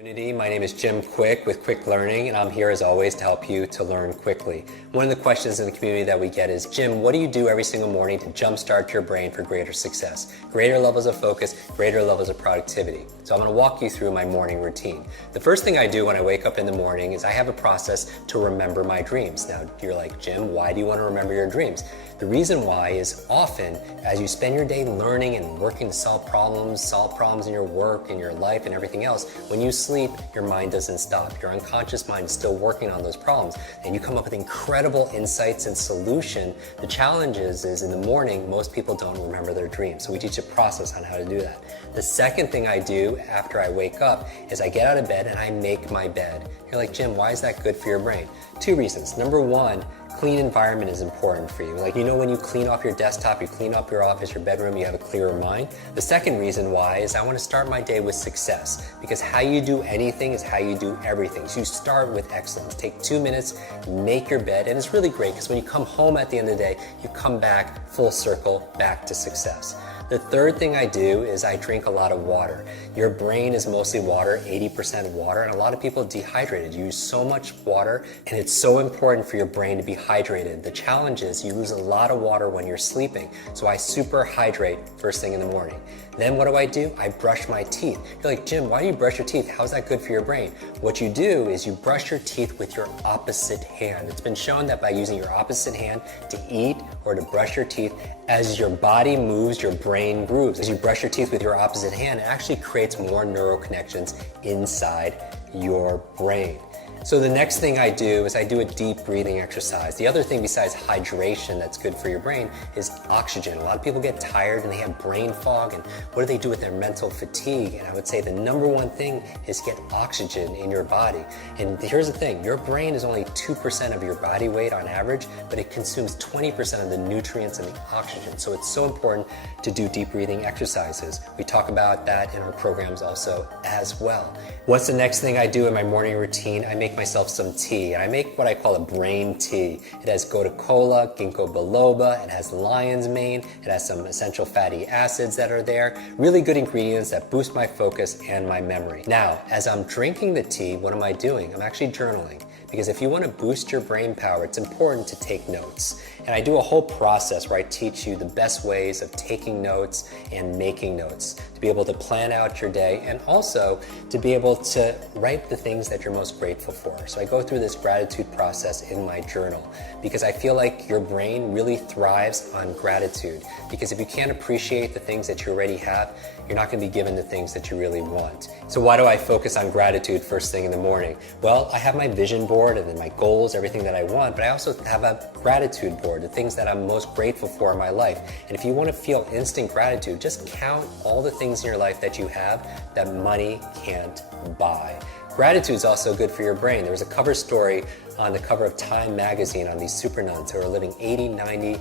Community. My name is Jim Quick with Quick Learning, and I'm here as always to help you to learn quickly. One of the questions in the community that we get is, Jim, what do you do every single morning to jumpstart your brain for greater success, greater levels of focus, greater levels of productivity? So I'm going to walk you through my morning routine. The first thing I do when I wake up in the morning is I have a process to remember my dreams. Now you're like, Jim, why do you want to remember your dreams? The reason why is often as you spend your day learning and working to solve problems in your work, in your life, and everything else, when you sleep, your mind doesn't stop. Your unconscious mind is still working on those problems, and you come up with incredible insights and solution. The challenge is in the morning, most people don't remember their dreams. So we teach a process on how to do that. The second thing I do after I wake up is I get out of bed and I make my bed. You're like, Jim, why is that good for your brain? Two reasons. Number one, clean environment is important for you. Like, you know, when you clean off your desktop, you clean up your office, your bedroom, you have a clearer mind. The second reason why is I want to start my day with success, because how you do anything is how you do everything. So you start with excellence. Take 2 minutes, make your bed, and it's really great because when you come home at the end of the day, you come back full circle, back to success. The third thing I do is I drink a lot of water. Your brain is mostly water, 80% water, and a lot of people dehydrated. You use so much water, and it's so important for your brain to be hydrated. The challenge is you lose a lot of water when you're sleeping, so I super hydrate first thing in the morning. Then what do? I brush my teeth. You're like, Jim, why do you brush your teeth? How's that good for your brain? What you do is you brush your teeth with your opposite hand. It's been shown that by using your opposite hand to eat or to brush your teeth, as your body moves, your brain grooves. As you brush your teeth with your opposite hand, it actually creates more neural connections inside your brain. So the next thing I do is I do a deep breathing exercise. The other thing besides hydration that's good for your brain is oxygen. A lot of people get tired and they have brain fog, and what do they do with their mental fatigue? And I would say the number one thing is get oxygen in your body. And here's the thing, your brain is only 2% of your body weight on average, but it consumes 20% of the nutrients and the oxygen. So it's so important to do deep breathing exercises. We talk about that in our programs also as well. What's the next thing I do in my morning routine? I make myself some tea. I make what I call a brain tea. It has gotu kola, ginkgo biloba, it has lion's mane, it has some essential fatty acids that are there, really good ingredients that boost my focus and my memory. Now, as I'm drinking the tea, what am I doing? I'm actually journaling. Because if you want to boost your brain power, it's important to take notes. And I do a whole process where I teach you the best ways of taking notes and making notes to be able to plan out your day and also to be able to write the things that you're most grateful for. So I go through this gratitude process in my journal because I feel like your brain really thrives on gratitude. Because if you can't appreciate the things that you already have, you're not going to be given the things that you really want. So why do I focus on gratitude first thing in the morning? Well, I have my vision board and then my goals, everything that I want, but I also have a gratitude board, the things that I'm most grateful for in my life. And if you want to feel instant gratitude, just count all the things in your life that you have that money can't buy. Gratitude is also good for your brain. There was a cover story on the cover of Time magazine on these super nuns who are living 80, 90,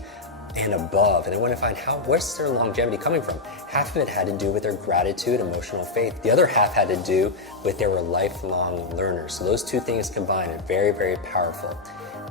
and above, and I want to find where's their longevity coming from. Half of it had to do with their gratitude, emotional faith. The other half had to do with they were lifelong learners. So those two things combined are very, very powerful.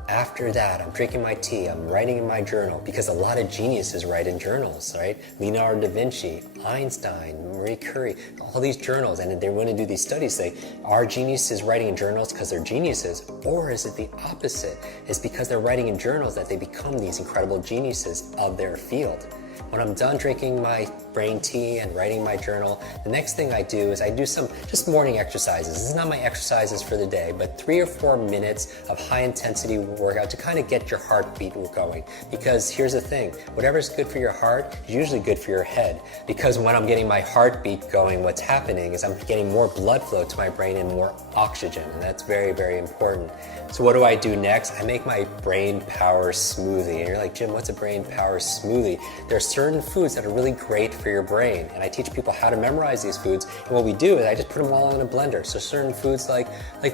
After that, I'm drinking my tea, I'm writing in my journal, because a lot of geniuses write in journals, right? Leonardo da Vinci, Einstein, Marie Curie, all these journals, and they want to do these studies, say, are geniuses writing in journals because they're geniuses, or is it the opposite? It's because they're writing in journals that they become these incredible geniuses of their field. When I'm done drinking my brain tea and writing my journal, the next thing I do is I do some just morning exercises. This is not my exercises for the day, but 3 or 4 minutes of high intensity workout to kind of get your heartbeat going. Because here's the thing, whatever's good for your heart is usually good for your head. Because when I'm getting my heartbeat going, what's happening is I'm getting more blood flow to my brain and more oxygen, and that's very, very important. So what do I do next? I make my brain power smoothie. And you're like, Jim, what's a brain power smoothie? There are certain foods that are really great for your brain, and I teach people how to memorize these foods. And what we do is I just put them all in a blender. So certain foods like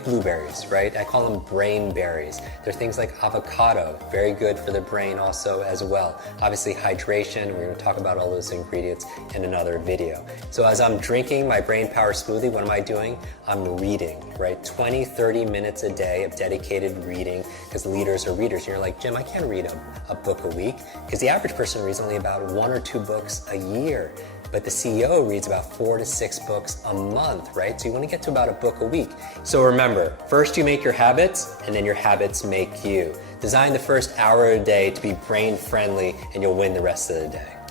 blueberries, right? I call them brain berries. There are things like avocado, very good for the brain also as well. Obviously hydration, we're going to talk about all those ingredients in another video. So as I'm drinking my brain power smoothie, what am I doing? I'm reading, right? 20, 30 minutes a day of dedicated reading, because leaders are readers. And you're like, Jim, I can't read a book a week, because the average person reads only about 1 or 2 books a year. but the CEO reads about 4 to 6 books a month, right? So you want to get to about a book a week. So remember, first you make your habits, and then your habits make you. Design the first hour a day to be brain friendly, and you'll win the rest of the day.